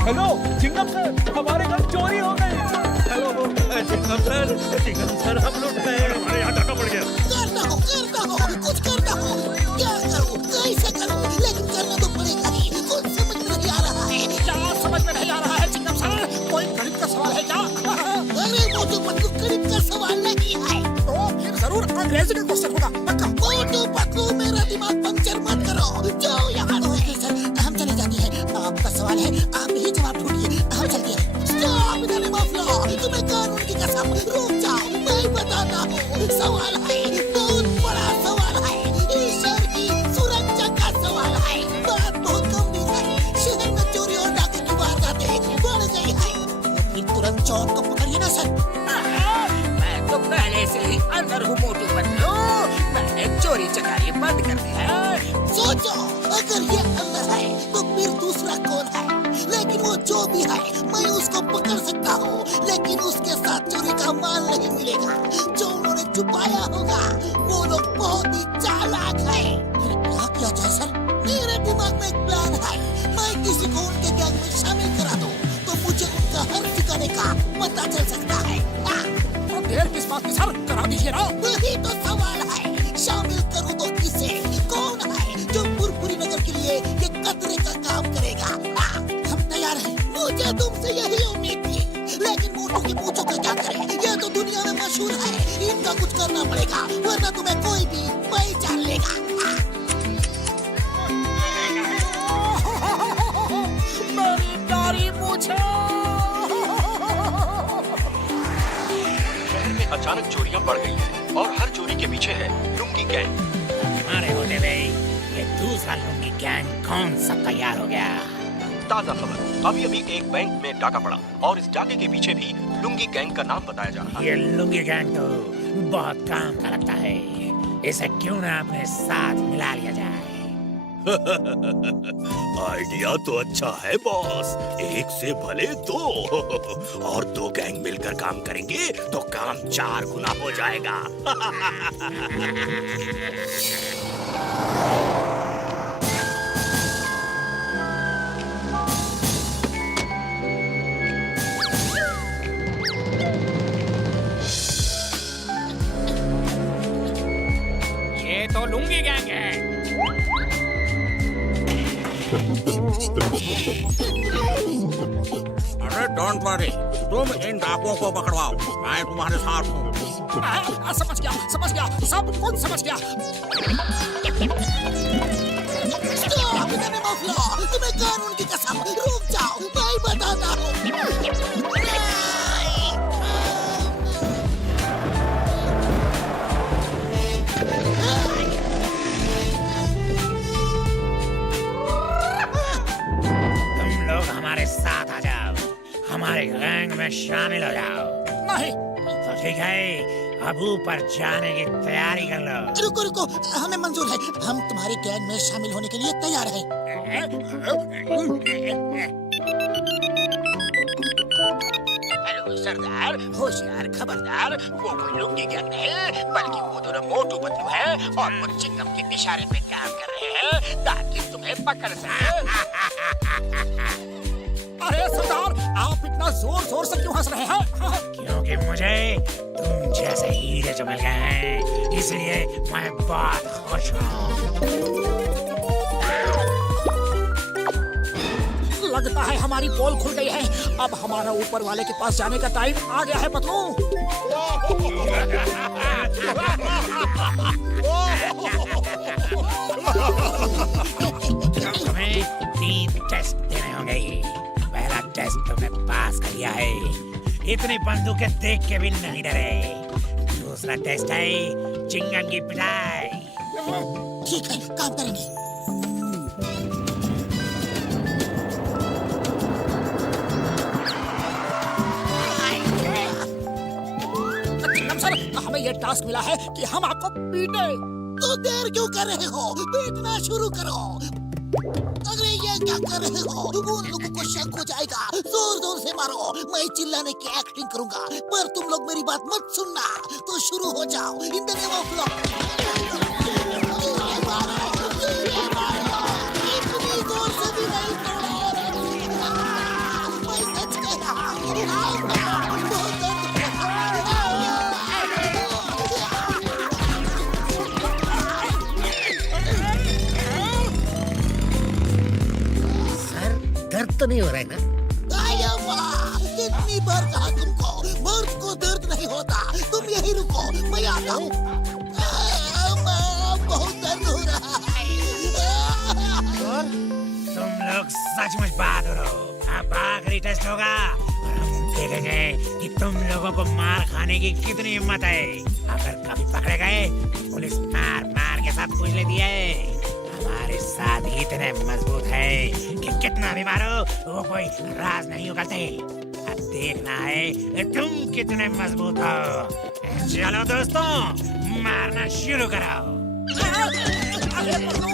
Hello Chingam sir, हमारे घर चोरी हो गई। हेलो चिंगम सर हम लुट गए। हमारे यहाँ डाका पड़ गया। करना हो कुछ करना हो। क्या करूं कैसे करूं, लेकिन करना तो पड़ेगा ही। कुछ समझ में नहीं आ रहा है। क्या समझ में नहीं आ रहा है चिंगम सर? कोई गणित का सवाल है क्या? अरे मोटू पतलू गणित का सवाल नहीं है। तो फिर जरूर अंग्रेजी का क्वेश्चन होगा पक्का। मोटू पतलू मेरा दिमाग पंक्चर मत करो, जाओ यहाँ। ओके सर हम चले जाते हैं। आपका सवाल है आप ही जवाब ढूंढिए, हम चलते हैं। Stop the name of law, तुम्हें कानून की कसम। रुक जाओ मैं बताता हूँ। सवाल है बहुत बड़ा सवाल है, ईश्वर की सुरक्षा का सवाल है। बात बहुत गंभीर है। शहर में चोरी और डाके की वारदातें बढ़ गई है। फिर तुरंत चोर को पकड़िए ना सर। मैं तो पहले से ही अंदर हूँ मोटू पतलू। मैंने चोरी चकारी बंद कर दी है। सोचो अगर ये अंदर है तो फिर दूसरा कौन है? लेकिन वो जो भी है मैं उसको पकड़ सकता हूँ, लेकिन उसके साथ चोरी का माल नहीं मिलेगा जो उन्होंने छुपाया होगा। वो लोग बहुत ही चालाक है। फिर क्या किया जाए सर? मेरे दिमाग में एक प्लान है। मैं किसी को उनके गैंग में शामिल करा दूँ तो मुझे उनका हर ठिकाने का पता चल सकता है। तो देर किस बात की सर, करा दीजिए ना। वही तो सवाल है, शामिल करूँ तो किसे? कौन है जो पुरपुरी नगर के लिए ये कतरे का काम करेगा? हम तैयार हैं। मुझे तुमसे यही उम्मीद थी, लेकिन मोटू की पूछो का क्या करें? ये तो दुनिया में मशहूर है, इनका कुछ करना पड़ेगा वरना तुम्हें कोई भी पहचान लेगा। मेरी प्यारी पूछो। शहर में अचानक चोरियां बढ़ गई हैं और हर चोरी के पीछे है लुंगी गैंग। हमारे होते हुए ये दूसरा लुंगी गैंग कौन सा तैयार हो गया? ताजा खबर, अभी अभी एक बैंक में डाका पड़ा और इस डाके के पीछे भी लुंगी गैंग का नाम बताया जा रहा है। ये लुंगी गैंग तो बहुत काम का लगता है। इसे क्यों ना अपने साथ मिला लिया जाए? आइडिया तो अच्छा है बॉस, एक से भले दो। और दो गैंग मिलकर काम करेंगे तो काम 4 गुना हो जाएगा। ये तो लुंगी गैंग है। अरे डोंट वरी, तुम इन डाकुओं को पकड़वाओ, मैं तुम्हारे साथ हूँ। समझ गया, सब कुछ समझ गया। Stop the name of law, तुम्हें कानून की कसम। रुक जाओ मैं बताता हूँ। तुम लोग हमारे साथ आ जाओ, हमारे गैंग में शामिल हो जाओ। नहीं, तो ठीक है, अब ऊपर जाने की तैयारी कर लो। रुको हमें मंजूर है। हम तुम्हारे गैंग में शामिल होने के लिए तैयार हैं। हेलो सरदार, होशियार खबरदार, वो कोई लुंगी गैंग नहीं, बल्कि वो दोनों मोटू पतलू हैं और वो चिंगम के इशारे पे काम कर रहे हैं ताकि तुम्हें पकड़ सके। अरे सरदार, आप इतना जोर से क्यों हंस रहे हैं? क्योंकि मुझे तुम जैसे हीरे जो मिल गए हैं, इसलिए मैं बहुत खुश हूँ। लगता है हमारी पोल खुल गई है। अब हमारा ऊपर वाले के पास जाने का टाइम आ गया है पतलू। तुम्हें 3 टेस्ट देने होंगे। पहला टेस्ट तुमने पास कर लिया है, इतनी बंदूकें देख के भी नहीं डरे। दूसरा टेस्ट है चिंगम की पिटाई। ठीक है काम करेंगे। चिंगम सर, हमें ये टास्क मिला है कि हम आपको पीटे। तो देर क्यों कर रहे हो? पीटना शुरू करो। अरे ये क्या कर रहे हो? उन लोगों को शक हो जाएगा। जोर से मारो। मैं चिल्लाने की एक्टिंग करूंगा, पर तुम लोग मेरी बात मत सुनना। तो शुरू हो जाओ। In the name of law. इतनी जोर से भी नहीं तोड़ो। बहुत सर दर्द तो नहीं हो रहा है ना? कितनी बार कहा तुमको, मर्द को दर्द नहीं होता। तुम यही रुको, मैं आता हूँ। बहुत दर्द हो रहा है। तुम लोग सचमुच बहादुर हो। अब आखिरी टेस्ट होगा और हम देखेंगे कि तुम लोगों को मार खाने की कितनी हिम्मत है। अगर कभी पकड़े गए पुलिस मार मार के सब कुछ लेती है। हमारे साथ इतने मजबूत है कि कितना भी मारो वो कोई राज नहीं उगलते। अब देखना है तुम कितने मजबूत हो। चलो दोस्तों, मारना शुरू करो। अरे पन्नू,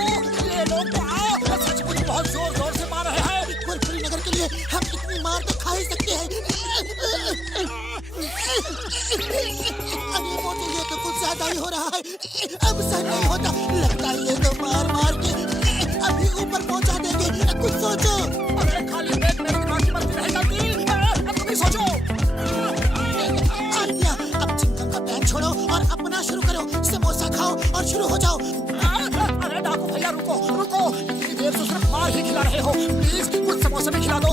ये लोग तो आओ, सचमुच बहुत जोर जोर से मार रहे हैं। कुरकुरी नगर के लिए हम इतनी मार तो खा ही सकते हैं। अरे मोटू, ये तो कुछ ज्यादा ही हो रहा है। अब सहन नहीं होता। लगता है ये तो मार मार के अभी ऊपर पहुंचा देंगे। कुछ सोचो। अरे खाली पेट मेरे दिमाग की मर्जी नहीं चलती। तुम भी सोचो। आलिया, अब चिंगम का पैर छोड़ो और अपना शुरू करो। समोसा खाओ और शुरू हो जाओ। अरे डाकू भैया, रुको रुको, इतनी देर से सिर्फ मार ही खिला रहे हो। प्लीज कुछ समोसा भी खिला दो।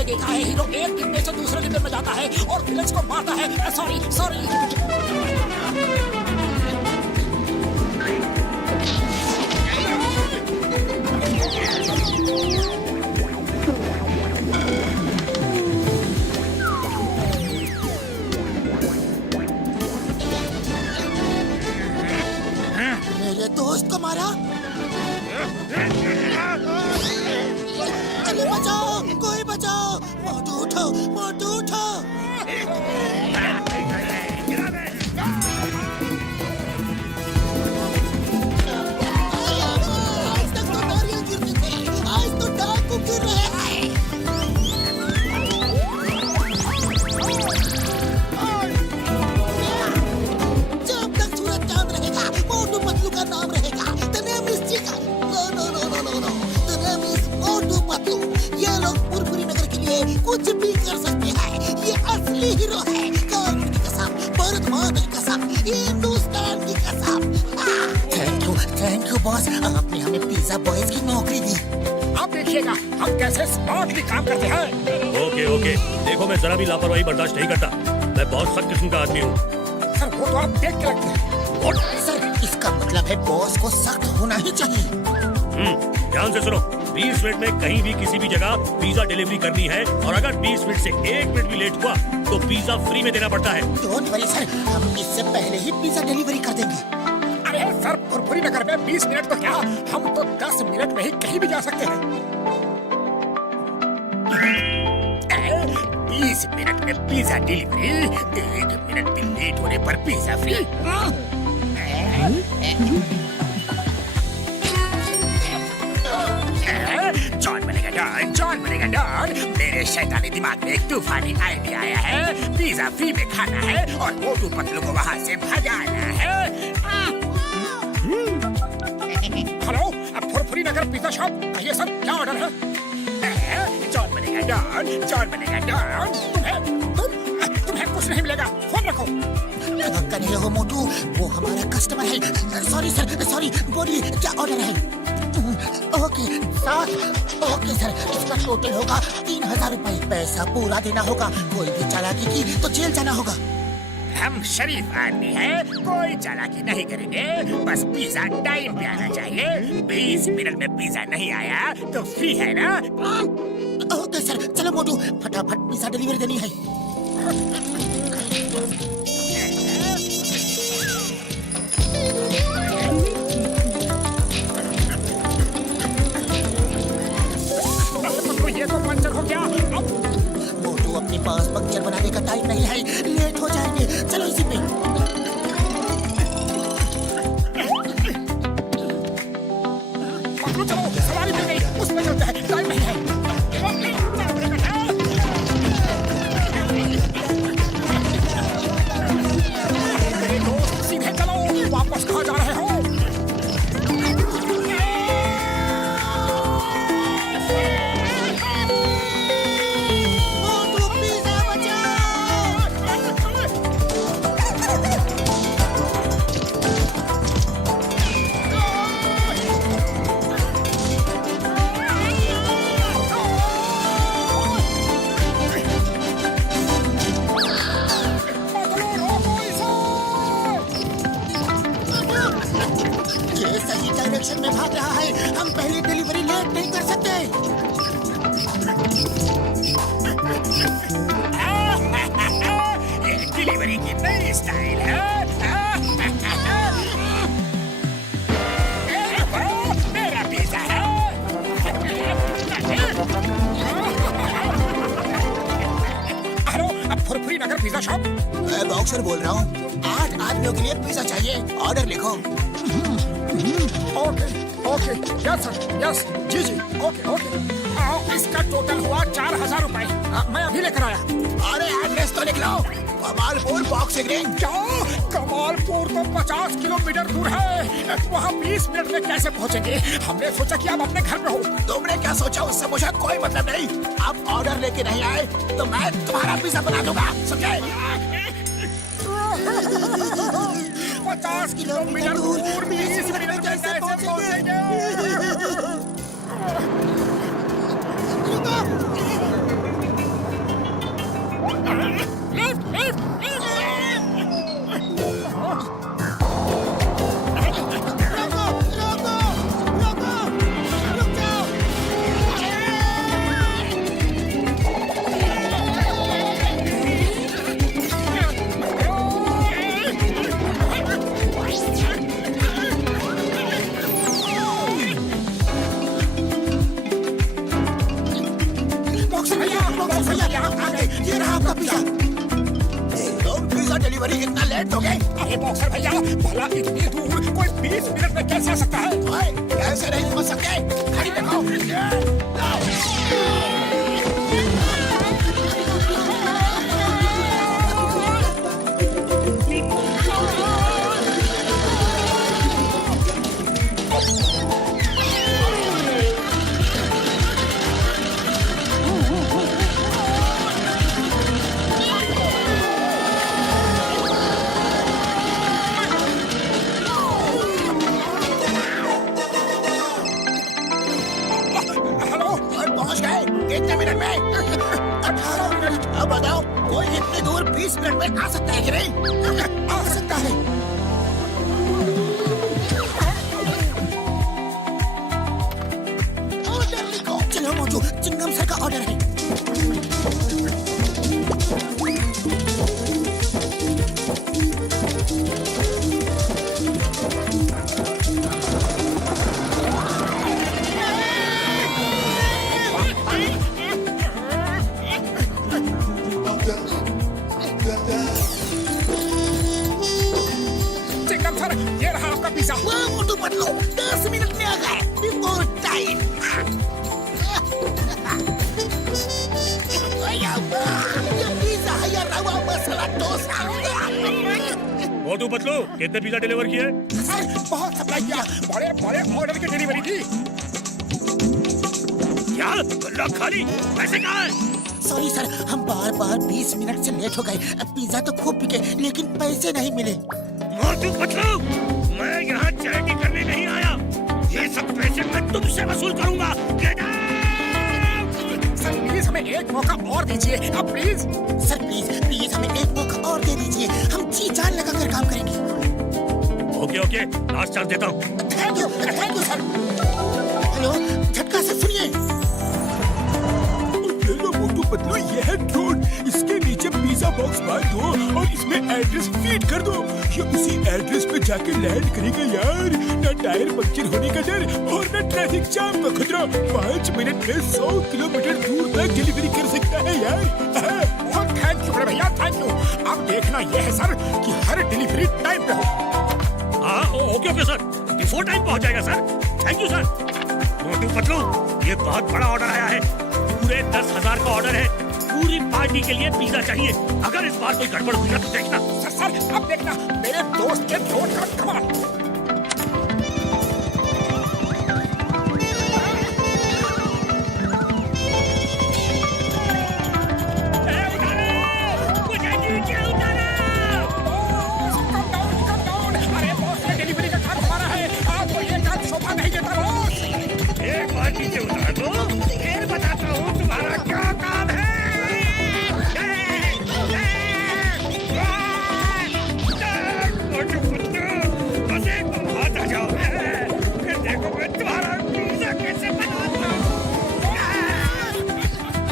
देखा है हीरो एक डिब्बे से दूसरे डिब्बे में जाता है और विलेज को मारता है। Sorry sorry. मेरे दोस्त को मारा। अरे बचाओ, कोई बचाओ। मोटू उठो, मोटू उठो। आज तक तो नारियल गिरते थे, आज तो डाकू गिर रहे हैं। जब तक सूरज चांद रहेगा, मोटू पतलू का नाम रहेगा। The name is Chica. No. The name is मोटू पतलू। ये लोग पुरपुरी नगर के लिए कुछ भी कर सकते हैं। ये असली हीरो है। कानून की कसम, भारत माता की कसम, हिंदुस्तान की कसम। थैंक यू बॉस, आपने हमें पिज्जा बॉयज की नौकरी दी। अब देखिएगा हम कैसे स्मार्टली काम करते हैं। ओके, देखो मैं जरा भी लापरवाही बर्दाश्त नहीं करता। मैं बहुत सख्त किस्म का आदमी हूँ। सर वो तो आप देख के लगते हैं। सर इसका मतलब है बॉस को सख्त होना ही चाहिए। ध्यान से सुनो, 20 मिनट में कहीं भी किसी भी जगह पिज्जा डिलीवरी करनी है और अगर 20 मिनट से 1 मिनट भी लेट हुआ तो पिज्जा फ्री में देना पड़ता है। डोंट वरी सर, हम इससे पहले ही पिज्जा डिलीवरी कर देंगे। अरे सर, पुरपुरी नगर में 20 मिनट तो क्या, हम तो 10 मिनट में ही कहीं भी जा सकते हैं। 20 मिनट में पिज्जा डिलीवरी, 1 मिनट भी लेट होने पर पिज्जा फ्री। जॉन बनेगा डॉन। मेरे शैतानी दिमाग में एक तूफानी आइडिया आया है। पिज्जा फ्री में खाना है और मोटू पतलू को वहाँ से भगाना है। हेलो, अब फुरफुरी नगर पिज्जा शॉप, कहिए सर क्या ऑर्डर है? जॉन बनेगा डॉन जॉन बनेगा डॉन। तुम्हें कुछ नहीं मिलेगा, फोन रखो। कर रहे हो मोटू, वो हमारा कस्टमर है। Sorry sir, sorry. बोलिए क्या ऑर्डर है? ओके सर, ओके सर, इसका टोटल होगा 3000 रुपए। पैसा पूरा देना होगा, कोई भी चालाकी की तो जेल जाना होगा। हम शरीफ आदमी हैं, कोई चालाकी नहीं करेंगे। बस पिज्जा टाइम पे आना चाहिए। 20 मिनट में पिज्जा नहीं आया तो फ्री है ना? ओके सर, चलो मोटू फटाफट पिज्जा डिलीवरी देनी है। ये तो पंचर हो गया। मोटू अपने पास पंक्चर बनाने का टाइम नहीं है, लेट हो जाएंगे। चलो इसी पे। पकड़ो, चलो सवारी मिल गई, उसमें चलते हैं, टाइम नहीं है। मेरे दोस्त सीधे चलो, वापस कहाँ जा रहे हो? मोटू पिज्जा बचाओ। ये सही डायरेक्शन में भाग रहा है, हम पहली डिलीवरी लेट नहीं कर सकते। ये डिलीवरी की नई स्टाइल है। मेरा पिज्जा है। हेलो, अब फुरफुरी नगर पिज्जा शॉप। मैं बॉक्सर बोल रहा हूँ, 8 आदमियों के लिए पिज्जा चाहिए, ऑर्डर लिखो। Okay okay, yes sir, yes, जी जी, ओके ओके। इसका टोटल हुआ 4000 रुपए। मैं अभी लेकर आया। अरे एड्रेस तो लिख लो, कमालपुर बॉक्सिंग रिंग। क्या? कमालपुर तो 50 किलोमीटर दूर है, वहाँ 20 मिनट में कैसे पहुँचेंगे? हमने सोचा कि आप अपने घर में हो। तुमने क्या सोचा, उससे मुझे कोई मतलब नहीं। आप ऑर्डर लेके नहीं आए तो मैं तुम्हारा पिज्जा बना दूंगा, समझे? 50 किलोमीटर दूर 20 मिनट में कैसे पहुँचेंगे? ये रहा आपका पिज्जा। तुम पिज्जा डिलीवरी इतना लेट हो गए? अरे बॉक्सर भैया, भला इतनी दूर कोई 20 मिनट में कैसे आ सकता है? ओए, कैसे नहीं समझ सकते? खड़ी देखो। कितने मिनट में? 18 मिनट। अब बताओ, कोई इतनी दूर 20 मिनट में आ सकता है कि नहीं? आ सकता है। ऑर्डर लिखो। चलो मोटू, चिंगम सर का ऑर्डर है। चिंगम सर, ये रहा आपका पिज्जा। वाह मोटू पतलू, 10 मिनट में आ गए, बिफोर टाइम। ये पिज्जा है या रवा मसाला डोसा। मोटू पतलू, कितने पिज्जा डिलीवर किए? सर, बहुत सप्लाई किया, बड़े बड़े ऑर्डर की डिलीवरी थी। क्या गल्ला खाली? पैसे कहाँ हैं? सॉरी सर, हम बार बार 20 मिनट से लेट हो गए। पिज्जा तो खूब बिके लेकिन पैसे नहीं मिले। मोटू पतलू, मैं यहाँ चैरिटी करने नहीं आया। ये सब पैसे मैं तुमसे वसूल करूंगा। Get out! सर प्लीज हमें एक मौका और दीजिए अब प्लीज। सर प्लीज हमें एक मौका और दे दीजिए। हम जी जान लगा कर काम करेंगे। ओके, लास्ट चांस देता हूँ। Thank you sir. हेलो, झटका से सुनिए। ये लो मोटू पतलू, ये है ड्रोन। इसके नीचे पिज्जा बॉक्स बांध दो और इसमें एड्रेस फीड कर दो। ये उसी एड्रेस पे जाके लैंड करेगा यार। न टायर पंक्चर होने का डर और न ट्रैफिक जाम का खतरा। 5 मिनट में 100 किलोमीटर दूर तक डिलीवरी कर सकता है यार। बहुत थैंक यू भैया, थैंक यू। अब देखना यह है सर कि हर डिलीवरी टाइम पे हो। हाँ, ओके सर, बिफोर टाइम पहुँच जाएगा sir. Thank you sir. Motu Patlu, ये बहुत बड़ा ऑर्डर आया है। पूरे 10,000 का ऑर्डर है। पूरी पार्टी के लिए पिज्जा चाहिए। अगर इस बार कोई गड़बड़ हुई ना तो देखना। सर अब देखना मेरे दोस्त के ड्रोन का कमाल। मुझे नीचे उतारो। Come down. अरे बॉस, ये डिलीवरी का काम हमारा है। आपको ये काम शोभा नहीं देता बॉस। एक बार नीचे उतार दो, फिर बताता हूँ तुम्हारा क्या काम है। मोटू पतलू, बस एक बार हाथ आ जाओ। फिर देखो मैं तुम्हारा पिज्जा कैसे बनाता हूँ।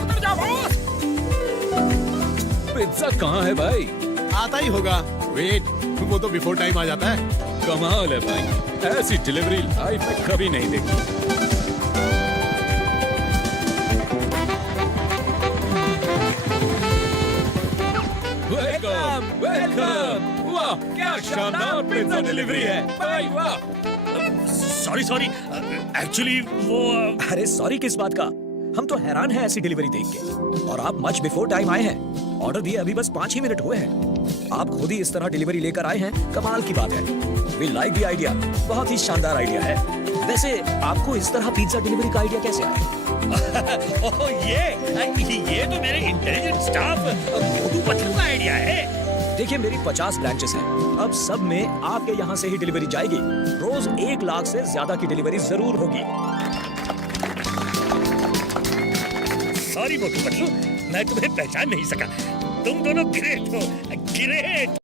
उतर जाओ बॉस। पिज्जा कहाँ है भाई? आता ही होगा। वेट, वो तो बिफोर टाइम आ जाता है। कमाल है भाई, ऐसी डिलीवरी लाइफ में कभी नहीं देखी। वेलकम। वाह, क्या शानदार पिज्जा डिलीवरी है भाई, वाह। सॉरी, एक्चुअली वो अरे सॉरी किस बात का? हम तो हैरान हैं ऐसी डिलीवरी देख के। और आप मच बिफोर टाइम आए हैं। ऑर्डर दिए अभी बस 5 ही मिनट हुए हैं। आप खुद ही इस तरह डिलीवरी लेकर आए हैं, कमाल की बात है। वी लाइक द आइडिया, बहुत ही शानदार आइडिया है। वैसे आपको इस तरह पिज्जा डिलीवरी का आइडिया कैसे आया? ओह, ये तो मेरे इंटेलिजेंट स्टाफ मोटू पतलू का आइडिया है। देखिए मेरी 50 ब्रांचेस हैं। अब सब में आपके यहाँ से ही डिलीवरी जाएगी। रोज 1 लाख से ज्यादा की डिलीवरी जरूर होगी। सॉरी मोटू पतलू, मैं तुम्हें पहचान नहीं सका। तुम दोनों ग्रेट हो, ग्रेट।